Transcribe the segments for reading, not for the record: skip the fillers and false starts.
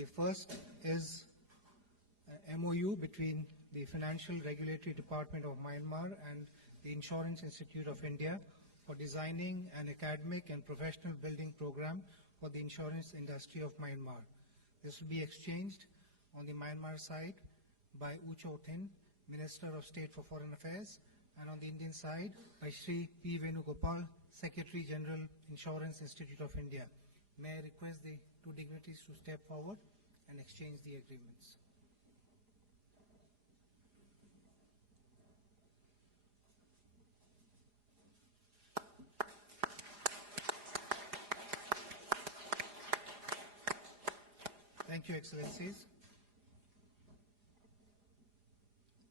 The first is an MOU between the Financial Regulatory Department of Myanmar and the Insurance Institute of India for designing an academic and professional building program for the insurance industry of Myanmar. This will be exchanged on the Myanmar side by U Cho Thin, Minister of State for Foreign Affairs, and on the Indian side by Shri P. Venugopal, Secretary General, Insurance Institute of India. May I request the two dignitaries to step forward and exchange the agreements. Thank you, Excellencies.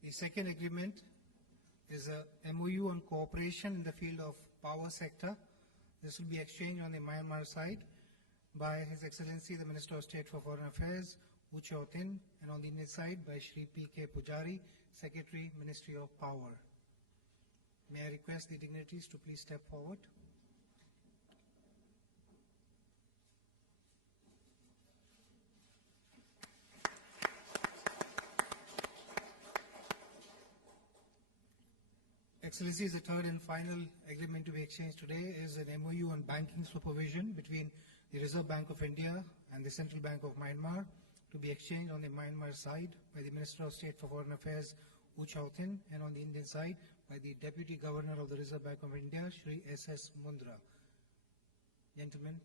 The second agreement is a MOU on cooperation in the field of power sector. This will be exchanged on the Myanmar side by His Excellency the Minister of State for Foreign Affairs, U Cho Thin, and on the Indian side by Shri P.K. Pujari, Secretary, Ministry of Power. May I request the dignitaries to please step forward. Excellencies, the third and final agreement to be exchanged today is an MOU on banking supervision between the Reserve Bank of India and the Central Bank of Myanmar, to be exchanged on the Myanmar side by the Minister of State for Foreign Affairs, U Cho Thin, and on the Indian side by the Deputy Governor of the Reserve Bank of India, Shri S.S. Mundra. Gentlemen.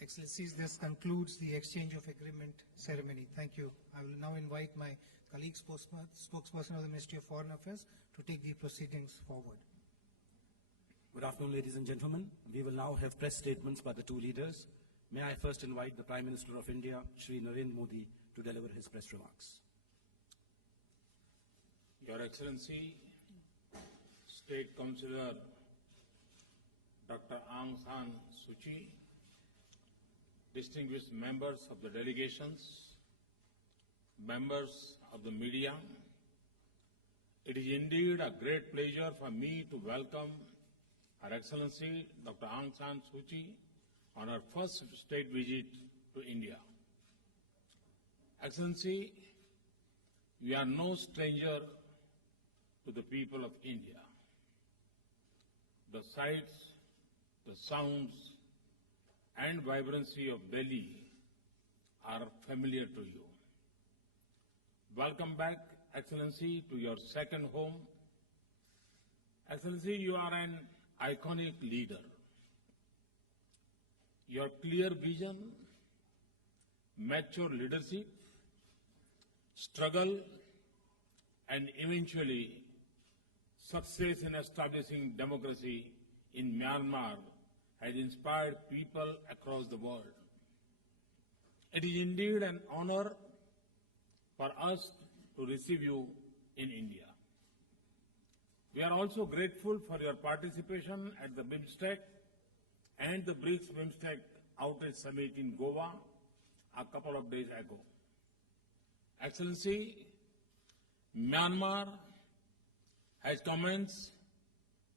Excellencies, this concludes the exchange of agreement ceremony. Thank you. I will now invite my colleague spokesperson of the Ministry of Foreign Affairs to take the proceedings forward. Good afternoon, ladies and gentlemen. We will now have press statements by the two leaders. May I first invite the Prime Minister of India, Shri Narendra Modi, to deliver his press remarks. Your Excellency, State Counsellor Dr. Aung San Suu Kyi, distinguished members of the delegations, members of the media, it is indeed a great pleasure for me to welcome Her Excellency Dr. Aung San Suu Kyi on her first state visit to India. Excellency, we are no stranger to the people of India. The sights, the sounds, and vibrancy of Delhi are familiar to you. Welcome back, Excellency, to your second home. Excellency, you are an iconic leader. Your clear vision, mature leadership, struggle, and eventually success in establishing democracy in Myanmar has inspired people across the world. It is indeed an honor for us to receive you in India. We are also grateful for your participation at the BIMSTEC and the BRICS BIMSTEC Outreach Summit in Goa a couple of days ago. Excellency, Myanmar has commenced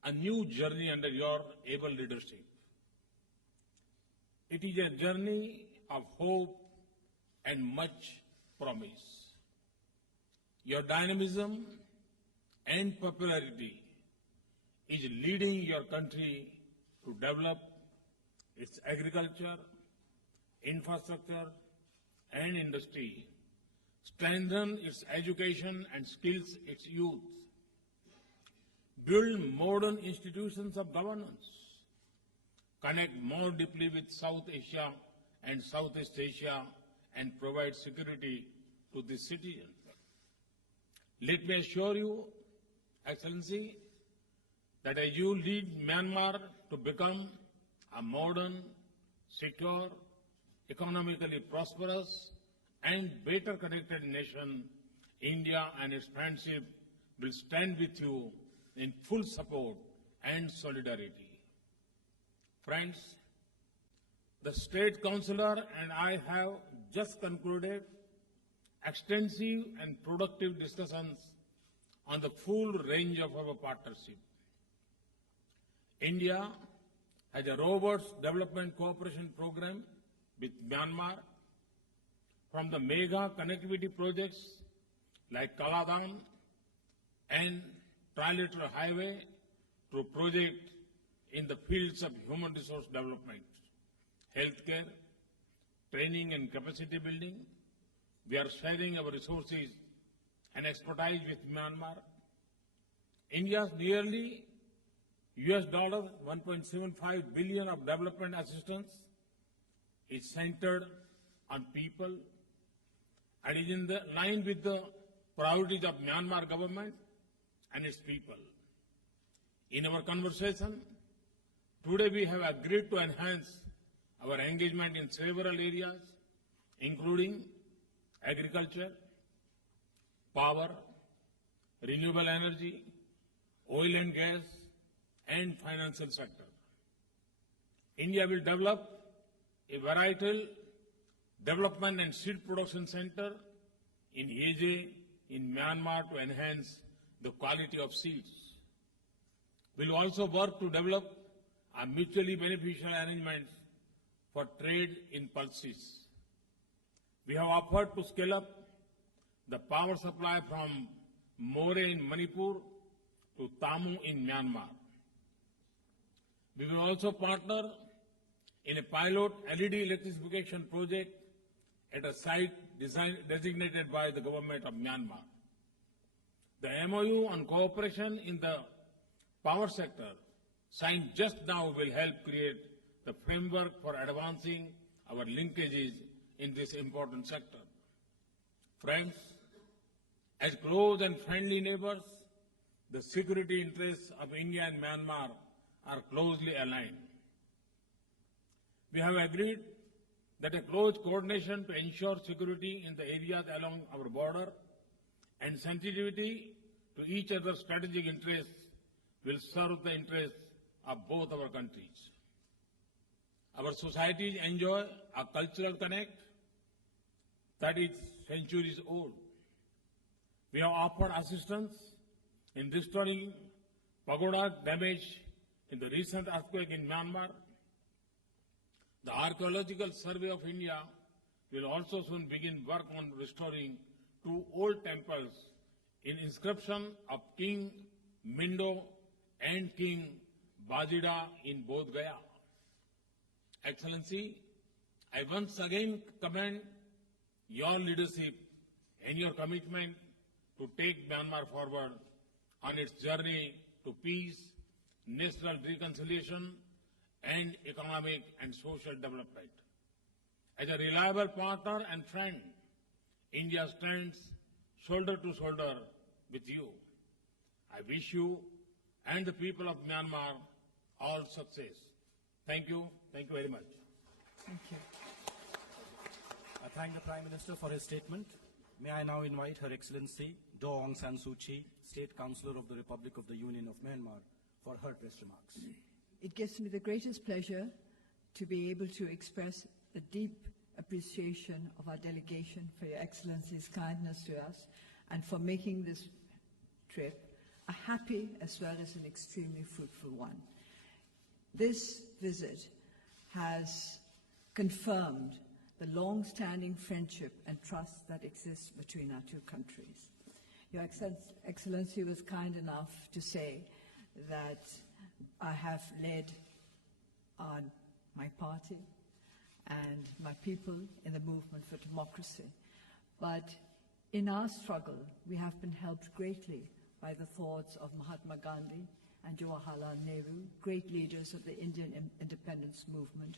a new journey under your able leadership. It is a journey of hope and much promise. Your dynamism and popularity is leading your country to develop its agriculture, infrastructure, and industry, strengthen its education and skills its youth, build modern institutions of governance, connect more deeply with South Asia and Southeast Asia, and provide security to the citizens. Let me assure you, Excellency, that as you lead Myanmar to become a modern, secure, economically prosperous, and better connected nation, India and its friendship will stand with you in full support and solidarity. Friends, the State Councillor and I have just concluded extensive and productive discussions on the full range of our partnership. India has a robust development cooperation program with Myanmar, from the mega connectivity projects like Kaladhan and Trilateral Highway to projects in the fields of human resource development, healthcare, training and capacity building. We are sharing our resources and expertise with Myanmar. India's nearly $1.75 billion of development assistance is centered on people and is in line with the priorities of Myanmar government and its people. In our conversation, today we have agreed to enhance our engagement in several areas, including agriculture, power, renewable energy, oil and gas, and financial sector. India will develop a varietal development and seed production center in Aje in Myanmar to enhance the quality of seeds. We will also work to develop a mutually beneficial arrangements for trade in pulses. We have offered to scale up the power supply from More in Manipur to Tamu in Myanmar. We will also partner in a pilot LED electrification project at a site designated by the government of Myanmar. The MOU on cooperation in the power sector signed just now will help create the framework for advancing our linkages in this important sector. Friends, as close and friendly neighbors, the security interests of India and Myanmar are closely aligned. We have agreed that a close coordination to ensure security in the areas along our border and sensitivity to each other's strategic interests will serve the interests of both our countries. Our societies enjoy a cultural connect that is centuries old. We have offered assistance in restoring pagoda damage in the recent earthquake in Myanmar. The Archaeological Survey of India will also soon begin work on restoring 2 old temples in inscription of King Mindo and King Bajida in Bodh Gaya. Excellency, I once again commend your leadership and your commitment to take Myanmar forward on its journey to peace, national reconciliation, and economic and social development. As a reliable partner and friend, India stands shoulder to shoulder with you. I wish you and the people of Myanmar all success. Thank you. Thank you very much. Thank you. I thank the Prime Minister for his statement. May I now invite Her Excellency Daw Aung Suu Kyi, State Counsellor of the Republic of the Union of Myanmar, for her press remarks. It gives me the greatest pleasure to be able to express a deep appreciation of our delegation for Your Excellency's kindness to us and for making this trip a happy as well as an extremely fruitful one. This visit has confirmed the long-standing friendship and trust that exists between our two countries. Your Excellency was kind enough to say that I have led my party and my people in the movement for democracy. But in our struggle, we have been helped greatly by the thoughts of Mahatma Gandhi and Jawaharlal Nehru, great leaders of the Indian independence movement,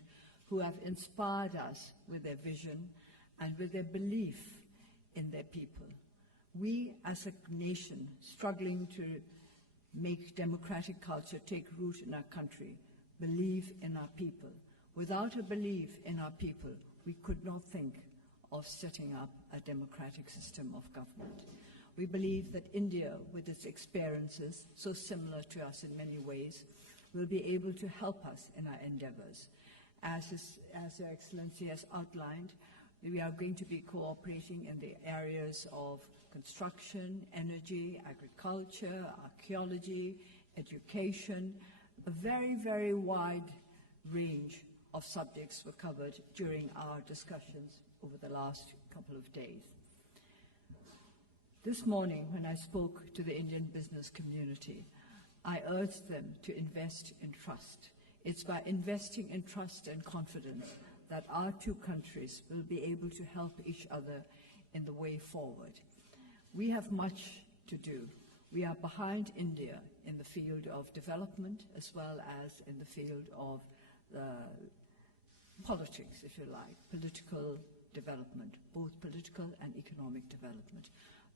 who have inspired us with their vision and with their belief in their people. We, as a nation struggling to make democratic culture take root in our country, believe in our people. Without a belief in our people, we could not think of setting up a democratic system of government. We believe that India, with its experiences, so similar to us in many ways, will be able to help us in our endeavors. As Your Excellency has outlined, We are going to be cooperating in the areas of construction, energy, agriculture, archaeology, education. A very, very wide range of subjects were covered during our discussions over the last couple of days. This morning, when I spoke to the Indian business community, I urged them to invest in trust. It's by investing in trust and confidence that our two countries will be able to help each other in the way forward. We have much to do. We are behind India in the field of development as well as in the field of politics, if you like, political development, both political and economic development.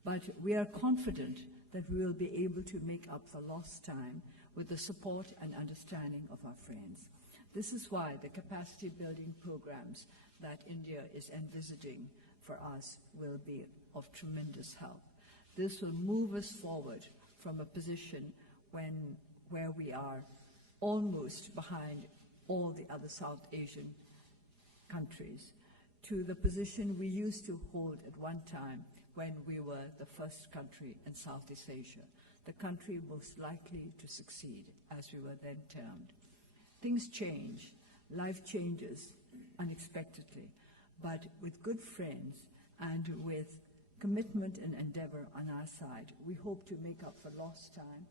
But we are confident that we will be able to make up for lost time with the support and understanding of our friends. This is why the capacity building programs that India is envisaging for us will be of tremendous help. This will move us forward from a position where we are almost behind all the other South Asian countries to the position we used to hold at one time when we were the first country in Southeast Asia, the country most likely to succeed, as we were then termed. Things change, life changes unexpectedly, but with good friends and with commitment and endeavor on our side, we hope to make up for lost time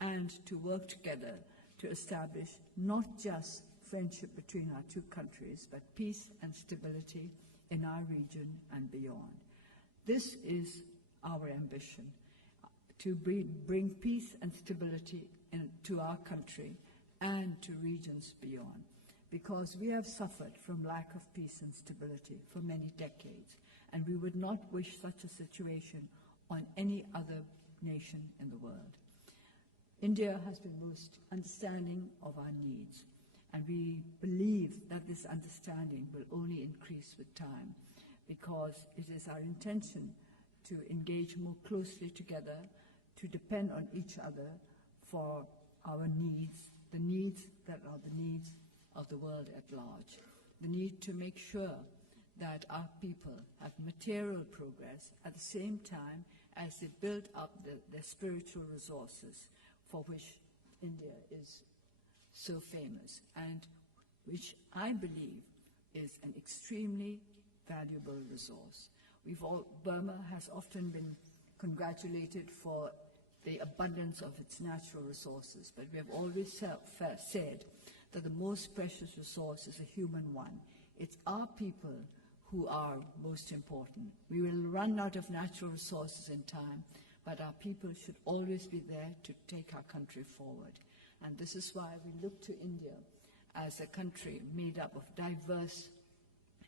and to work together to establish not just friendship between our two countries, but peace and stability in our region and beyond. This is our ambition, to bring peace and stability to our country and to regions beyond, because we have suffered from lack of peace and stability for many decades, and we would not wish such a situation on any other nation in the world. India has been most understanding of our needs, and we believe that this understanding will only increase with time, because it is our intention to engage more closely together, to depend on each other for our needs, the needs that are the needs of the world at large, the need to make sure that our people have material progress at the same time as they build up their spiritual resources, for which India is so famous, and which I believe is an extremely valuable resource. Burma has often been congratulated for the abundance of its natural resources, but we have always said that the most precious resource is a human one. It's our people who are most important. We will run out of natural resources in time, but our people should always be there to take our country forward. And this is why we look to India as a country made up of diverse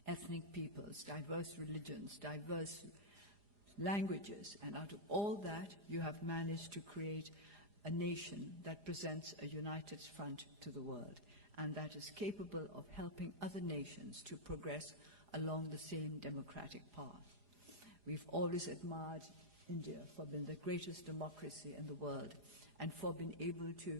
ethnic peoples, diverse religions, diverse languages, and out of all that, you have managed to create a nation that presents a united front to the world, and that is capable of helping other nations to progress along the same democratic path. We've always admired India for being the greatest democracy in the world and for being able to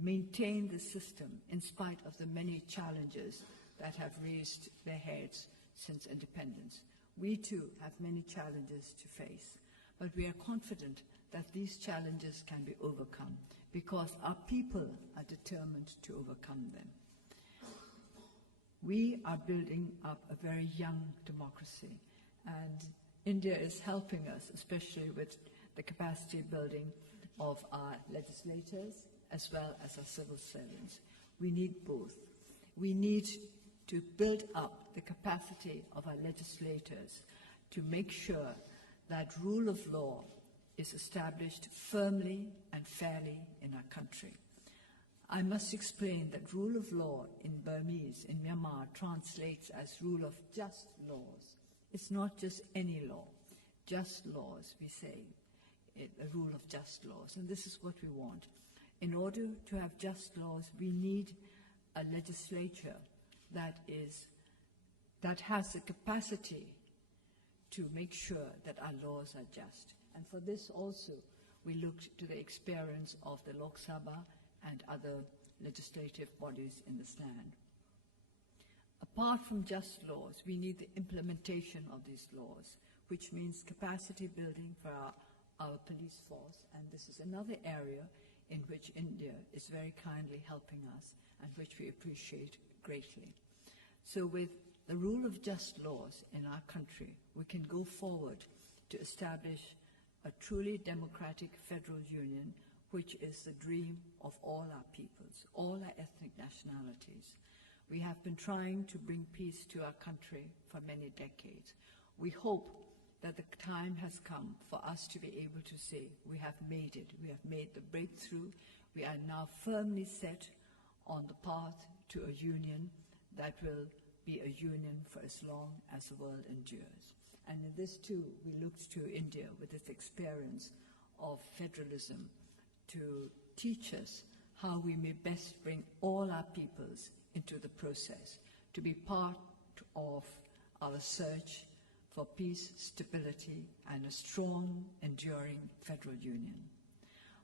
maintain the system in spite of the many challenges that have raised their heads since independence. We too have many challenges to face, but we are confident that these challenges can be overcome because our people are determined to overcome them. We are building up a very young democracy, and India is helping us, especially with the capacity building of our legislators as well as our civil servants. We need both. We need to build up the capacity of our legislators to make sure that rule of law is established firmly and fairly in our country. I must explain that rule of law in Burmese, in Myanmar, translates as rule of just laws. It's not just any law, just laws, we say, a rule of just laws, and this is what we want. In order to have just laws, we need a legislature that has the capacity to make sure that our laws are just. And for this also, we looked to the experience of the Lok Sabha and other legislative bodies in this land. Apart from just laws, we need the implementation of these laws, which means capacity building for our police force. And this is another area in which India is very kindly helping us and which we appreciate greatly. So with the rule of just laws in our country, we can go forward to establish a truly democratic federal union, which is the dream of all our peoples, all our ethnic nationalities. We have been trying to bring peace to our country for many decades. We hope that the time has come for us to be able to say, we have made it, we have made the breakthrough, we are now firmly set on the path to a union that will be a union for as long as the world endures. And in this too, we looked to India with its experience of federalism to teach us how we may best bring all our peoples into the process, to be part of our search for peace, stability, and a strong, enduring federal union.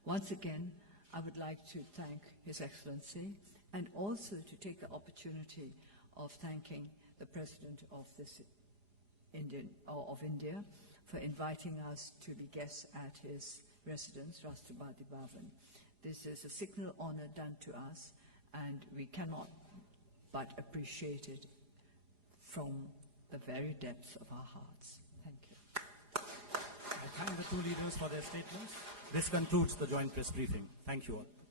Once again, I would like to thank His Excellency and also to take the opportunity of thanking the President of India for inviting us to be guests at his residence, Rashtrapati Bhavan. This is a signal honor done to us, and we cannot but appreciate it from the very depths of our hearts. Thank you. I thank the two leaders for their statements. This concludes the joint press briefing. Thank you all.